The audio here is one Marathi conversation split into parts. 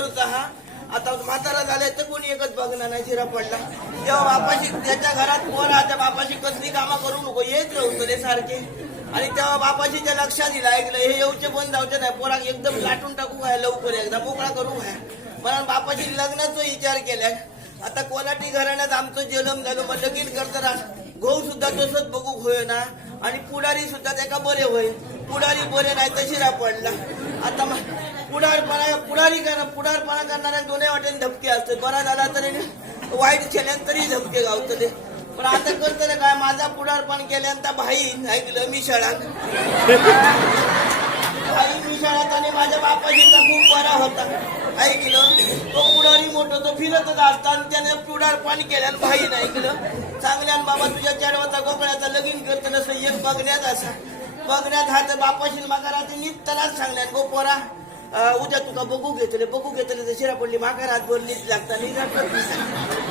करूच हा? आता म्हातारा झालाय तर कोणी एकच बघणार नाही शिरा पडला. तेव्हा बापाशी त्याच्या घरात पोर त्या बापाशी कसली कामं करू नको येत राहतो रे सारखे. आणि तेव्हा बापाशी त्या लक्षात दिला ऐकलं हे येऊचे पण जाऊचे नाही पोराक एकदम लाटून टाकू काय लवकर एकदा मोकळा करू काय? पण बापाशी लग्नाचा विचार केलाय. आता कोलाटी घराण्यात आमचं जन्म झालो मग लगीन करताना गहू सुद्धा तसंच बघू होय ना आणि पुढारी सुद्धा त्याका बरे होय पुढारी बरे नाही तशी शिरा पडला. आता पुढारपणा पुढारी करा पुढारपणा करणाऱ्या दोन्ही वाटेने धपके असते. बरा झाला तरी वाईट केल्यान तरी धपके गावतले. पण आता करतले काय माझा पुढारपण केल्यानंतर भाई ऐकलं मी शाळात. भाई मी शाळात आणि माझ्या बापाजीचा खूप बरा होता. ऐकलं तो पुढारी मोठो तो फिरतच असता आणि त्याने पुढारपण केल्यान भाई ऐकलं. चांगल्यान बाबा तुझ्या चेडवाचा गोकळ्याचा लगीन करताना एक बघण्यात असा. बघण्यात हा तर बापाशी मागा रात्री निघतानाच सांगल्यान गो पोरा. उद्या तुका बघू घेतले बघू घेतले तर शिरा पडली मागा रातभर लीत लागता नी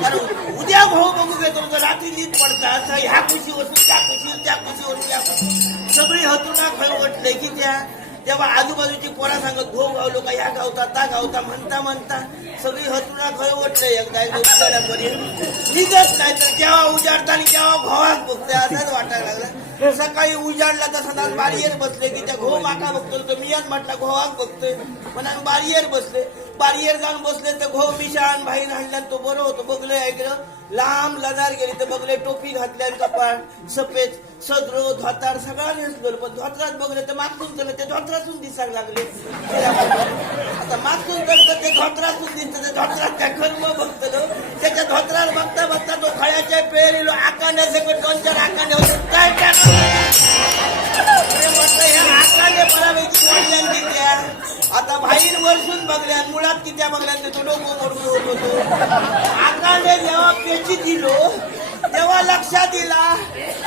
कारण उद्या भाऊ बघू घेतो तर रात्री लीत पडता असं ह्या खुशी वस्तू त्या खुशी त्या खुशी वस्तू त्या खुशी सगळी हतुना खय वाटले की त्या तेव्हा आजूबाजूची पोरा सांगत घो गाव लोक ह्या गावता ता गावता म्हणता म्हणता. सगळी हतुना खळ वाटले एकदा एकदा निघत नाही तर तेव्हा उजाडता आणि तेव्हा भावात बघते असंच वाटायला लागलं. सकाळी उजाडला तर आज बारीयर बसले की त्या घो माका बघतो तर मी आज म्हटलं घोवाक बघतोय. पण आम्ही बारियर बसले. बारियर जाऊन बसले तर घो मिशान भाई राहिला तो बरं होतो बघलं ऐकलं? लांब लदार गेली तर बघले टोपी घातल्या कपाळ सफेद सदरो धोतार सगळा नेसलो पण धोत्रात बघले तर मागून चल ते धोत्रातून दिसायला लागले. आता मागून चल तर ते धोत्रातून दिसत ते धोत्रात काय खर्म बघ त्याच्या धोत्रात बघता बघता तो खळ्याच्या पेरीलो आकाने सगळं दोन चार आकाने होते. काय टाकलं म्हटलं ह्या आकाने बऱ्यापैकी वाढल्यान त्या? आता बाहेर वरसून बघल्या मुळात कित्या बघल्यान तो डोकं मोडून होत होतो. आकाने जेव्हा पेची दिलो तेव्हा लक्षात दिला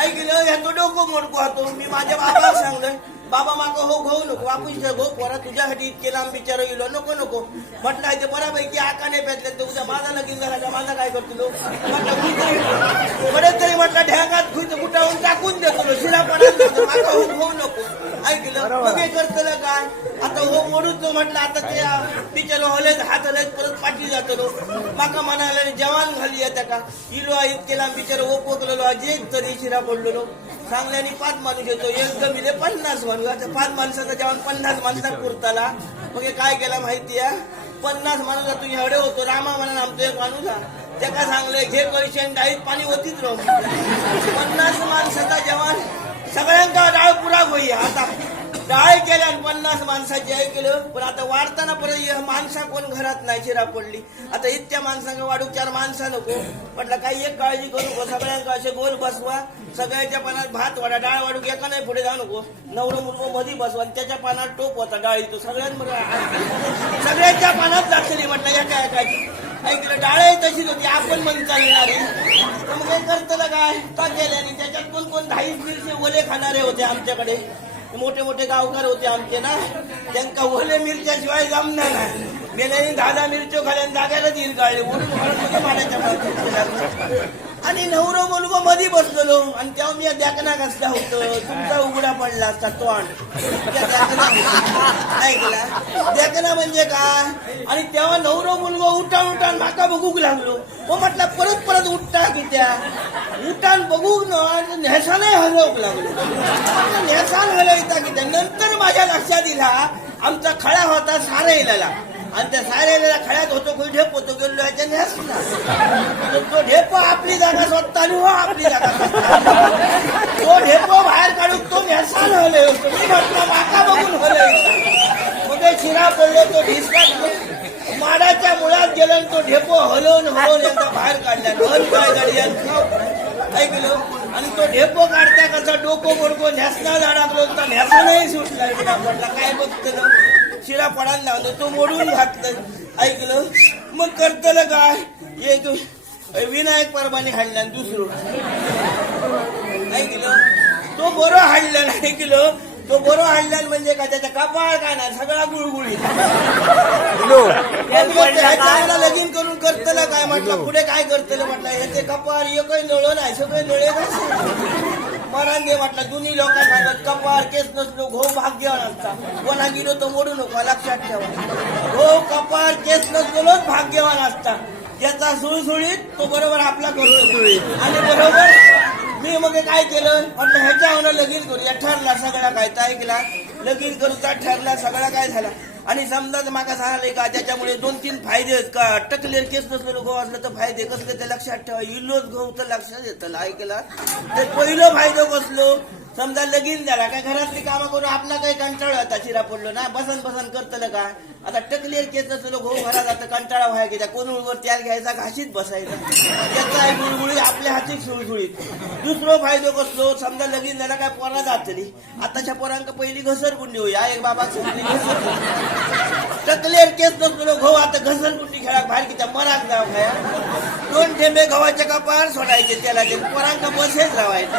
ऐकलं ह्या तो डोकं मोडको होतो. मी माझ्या बाबाला सांगलं बाबा माग हो घेऊ नको वापस घो हो, पोरा तुझ्यासाठी इतके लांब बिचार येलो नको नको. म्हटलं आहे ते बऱ्यापैकी आकाने पेटले तर उद्या माझा लगीन झाला माझा काय करतो म्हटलं तरी म्हटलं ढ्यागात खुईत कुठावून टाकून देतो शिरा पडा मागा हो घेऊ नको. ऐकलं मग हे करतलं काय? आता हो मोडून तो म्हटलं आता त्या टीचर हलेच हात हलेच परत पाठी जातलो. माका म्हणाले जवान घाली येत्या का? इलो इतके लांब बिचार ओ पोकलेलो एक तरी शिरा पडलेलो. सांगल्याने पाच माणूस येतो एक जमिले पन्नास माणूस. आता पाच माणसाचा जेवण पन्नास माणसा पुरताला मग हे काय केला माहिती आहे? पन्नास माणूस तू एवढे होतो रामा म्हणून आमचा एक माणूस हा त्याका सांगले घे पैसे डाळीत पाणी होतीच राहू. पन्नास माणसाचा जेवण सगळ्यांका डाळ पुरा होई. आता डाळ केल्यान पन्नास माणसाची आहे केलं पण आता वाढताना परत माणसा कोण घरात नाही शिरा पडली. आता इतक्या माणसांना वाढू चार माणसा नको. म्हटलं काही एक काळजी करू नको सगळ्यांका असे गोल बसवा. सगळ्याच्या पानात भात वाढा डाळ वाढू एका नाही पुढे जाऊ नको. नवरं मुलगो मध्ये बसवा आणि त्याच्या पानात टोप होता डाळी तो सगळ्यांबरोबर सगळ्यांच्या पानात दाखवली म्हटलं एका एकाची. ऐकलं डाळे तशीच होती. आपण मन येणारी तर मग काय करतलं काय का केल्याने त्याच्यात कोण कोण दहाच मिरचे ओले खाणारे होते आमच्याकडे. मोठे मोठे गावकार होते आमचे ना. त्यांका ओले मिरच्याशिवाय जमणार नाही. गेल्याने दहा दहा मिरच्यो खाल्यान जाग्याला येईल काढले म्हणून हळद मारायच्या आणि नवरो मुलगो मध्ये बसलेलो. आणि तेव्हा मी द्याकना कसला होतो. तुमचा उघडा पडला असता तोंड. त्या ऐकला? द्याकना म्हणजे काय? आणि तेव्हा नवरो मुलगो उठान उठान माका बघूक लागलो. मग म्हटलं परत परत उठता कित्या? उठान बघूक न नेसाने हलवूक लागलो. न्हेसान नेसान हलवता कित्या? नंतर माझ्या लक्षात दिला आमचा खळा होता सारेला आणि त्या सारेला खळ्यात होतो कोणी ढेप होतो गेलो याच्या नेसला. तो ढेप आपली जागा स्वतः हो आपली जागा तो ढेपो बाहेर काढून तो नेसान हले मी म्हटलं माका बघून हले कुठे शिरा पडलो तो ढिसका माडाच्या तो ढेपो हलवून हलवून एकदा बाहेर काढला. हल काय आणि ऐकलं? आणि तो ढेपो काढता कसा डोको बोडको न्यासना झाडा तर न्यासा नाही सुटला शिरा पडला काय बघतं शिरा पडायला लावलं तो मोडून घातलं. ऐकलं? मग करतलं काय? एक विनायक परमाने हाडला दुसरं. ऐकलं? तो बरो हाडला ऐकलं? तो बरो हाडला म्हणजे काय त्याचा कपाळ काय नाही सगळा गुळगुळी लगीन करून करतलं काय म्हटलं पुढे काय करतलं म्हटलं ह्याचे कपाळ एकही नळ नाही सगळे नळे मरांगे म्हटलं दोन्ही लोक सांगत कपाळ केस नसलो घो भाग्यवान असता. कोणा गेलो तो मोडू नको लक्षात ठेवा. घो कपाळ केस नसलोच भाग्यवान असता. ज्याचा सुळसुळीत तो बरोबर आपला करतो. आणि बरोबर मी मग काय केलं? म्हटलं ह्याच्या लगीन करूया. ठरला सगळा काय काय केला लगीन करूचा ठरला सगळा काय झाला? आणि समजा जर माका का त्याच्यामुळे दोन तीन फायदे आहेत का टकलेर केस नसलेलो गहू असलं तर फायदे कसले ते लक्षात ठेवा. इलोच गहू तर लक्षात येतं ऐकला तर पहिलं फायदो कसलो? समजा लगीन झाला काय घरातली कामं करून आपला काही कंटाळा होता चिरा पडलो ना बसन बसन करतलं का? आता टकलेर केस नसलेलो गहू घरात आता कंटाळा व्हाय की त्या कोणूळवर त्याल घ्यायचा घाशीत बसायचा. त्याचा आहे गुळगुळी आपल्या हातीत सुळसुळीत. दुसरो फायदो कसलो? समजा लगीन झाला काय पोरा जातली. आताच्या पोरांक पहिली घसरगुंडी होई एक बाबा टकलेर केस नसलो घो आता घसरगुंडी खेळा बाहेर की त्या मराक जाव काय दोन ठेंबे गव्हाच्या कपार सोडायचे त्याला ते पोरांका बसेच लावायचे.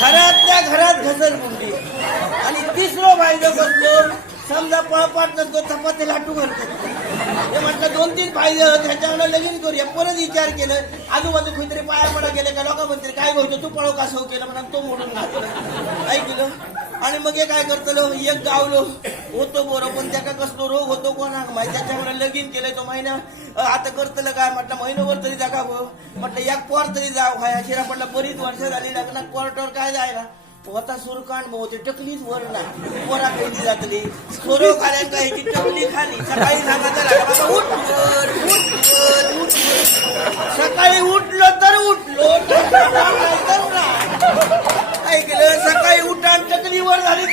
घरातल्या घरात घसरगुंडी आणि तिसरो फायदो बसलो समजा पळपाट नसतो चपाती लाटू घालतो. हे म्हटलं दोन तीन फायदे त्याच्यावर लगीन करूया. परत विचार केलं आजूबाजू कुठेतरी पाया पडा गेले का? लोक म्हणते काय होतं तू पळव का सौ केलं? म्हणून तो मोडून घातलं. ऐकलं? आणि मग हे काय करतलो एक गावलो होतो बरं पण त्याका कसलो रोग होतो कोणाक माहिती? त्याच्यामुळे लगीन केलं तो महिना. आता करतलं काय? म्हटलं महिनोभर तरी जागा हो. म्हटलं एक पोर तरी जाव. खाया शिरा पडला बरीच वर्ष झाली लग्नात. पोरटवर काय जायला? होता सुरकांड बहुते टकलीच वर ना. पोरा खायची जातली. सोरो खाल्यान काय की टकली खाली? सकाळी सांगा लागलं, उठ सकाळी उठलो तर उठलो नाही तर नाही. ऐकलं सकाळी उठान टकलीवर झाली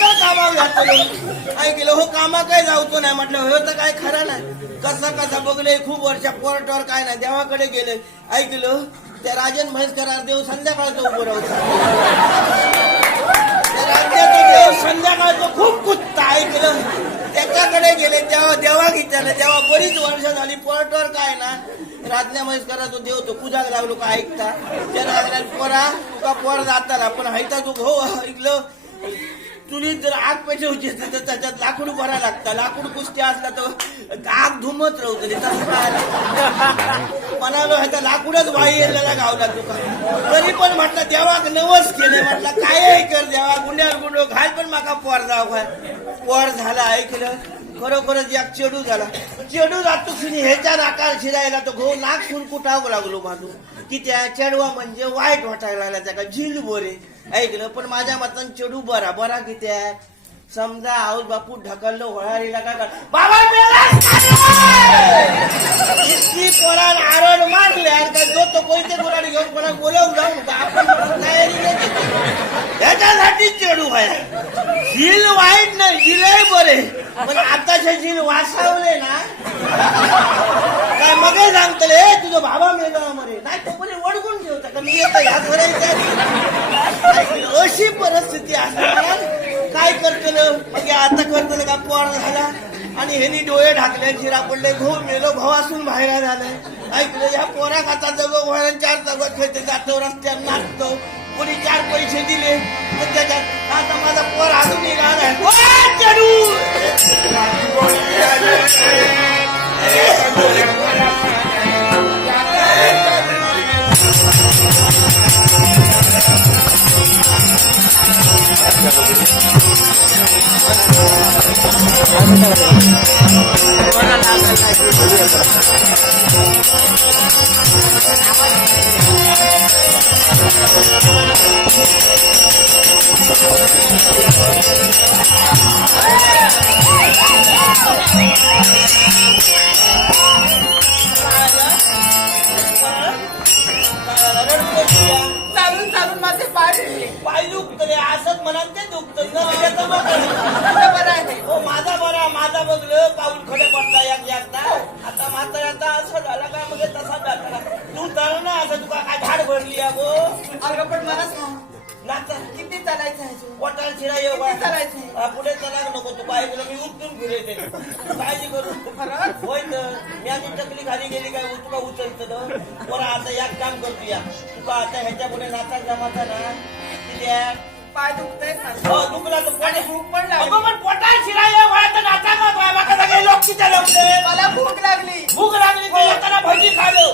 ऐकलं हो कामा काय जाऊतो नाही. म्हटलं हो तर काय खरं नाही. कसा कसा बघले खूप वर्ष पोरटवर काय नाही देवाकडे गेले. ऐकलं त्या राजन म्हैसकरार देव संध्याकाळचं उभं राहतो राज्याचा देव संध्याकाळचं खूप कुत्ता ऐकलं त्याच्याकडे गेले तेव्हा देवा विचारलं तेव्हा बरीच वर्ष झाली पोर्टवर काय ना राजण्या महेशकरा तो देव तो पूजाक लागलो का ऐकता? त्या लागल्या पोरा का पोर जाताना पण हायता तू हो ऐकलं. चुलीत जर आग पेटवची होती तर त्याच्यात लाकूड भरा लागता. लाकूड कुस्ती असला तर आग धुमत राहतली तसं म्हणालो ह्याचा लाकूडच वाई येलेला गावला तुका. तरी पण म्हटलं देवाक नवस केले म्हटलं काय कर देवा गुंड्यावर गुंडो घाल पण माका पोर जाव पोर झाला ऐकलं खरोखरच एक चेडू झाला. चेडू जातो शिनी ह्याच्या नाकार शिरायला तो घो नाक सुरकुटावं लागलो माझं की त्या चेडवा म्हणजे वाईट वाटायला लागला त्याका झिल बोरे. ऐकलं पण माझ्या मतान चेडू बरा बरा किती आहे? समजा आऊस बापू ढकललो होळारीला काय कर बाबा इतकी पोरान आरड मारले काय जो तो कोणते गुराडी घेऊन कोणाला बोलवून जाऊ? नका आपण तयारी नाही चेडू आहे. झील वाईट नाही झिलही बरे. पण आताचे झील वासावले ना काय मग सांगतले तुझं बाबा मेला मरे नाही तो पण वडगून ठेवता का मी येतो ह्या करायचं अशी परिस्थिती असणार काय करतलं? मग आता करतलं का? पोर झाला. आणि ह्यानी डोळे ढाकले शिरा पडले घो मेलो भावासून बाहेर झालंय ऐकलं या पोराक आता जगो वळण चार जगत खेळते जातो रस्त्यात नाचतो. कोणी चार पैसे दिले तर त्याच्यात आता माझा पोर अजून येणार आहे चालून चालून माझे पाय दुखले. पाय दुखतले असंच म्हणा ते दुखत बरं आहे. हो माझा बरा माझा बघलं पाऊल खडे पडला एक आता मात्र आता असं झालं का? मग तसा झाला. तू तर ना असं तुका काय झाड भरली अगो? अगं पण मला सांग, नाचा किती चालायचं आहे अजून? पोटाला शिरा येऊ किती चालायचं आहे? हा, पुढे चला नको तू केलं मी उचलून फिरते काळजी करू. खरंच? होय तर मी आधी चकली खाली गेली काय? तुका उचलत बरं आता काम करतो या. तुका आता ह्याच्या पुढे नाचा जमाचा ना? किती आहे? पाय दुखतायत माझे. हो दुखला तर आणि पोट भूक पण लागली. अगं पण शिरा ये वळा तर नाचा का माका सगळे लोक किती लोकले मला भूक लागली. भूक लागली तर येताना भजी खालो.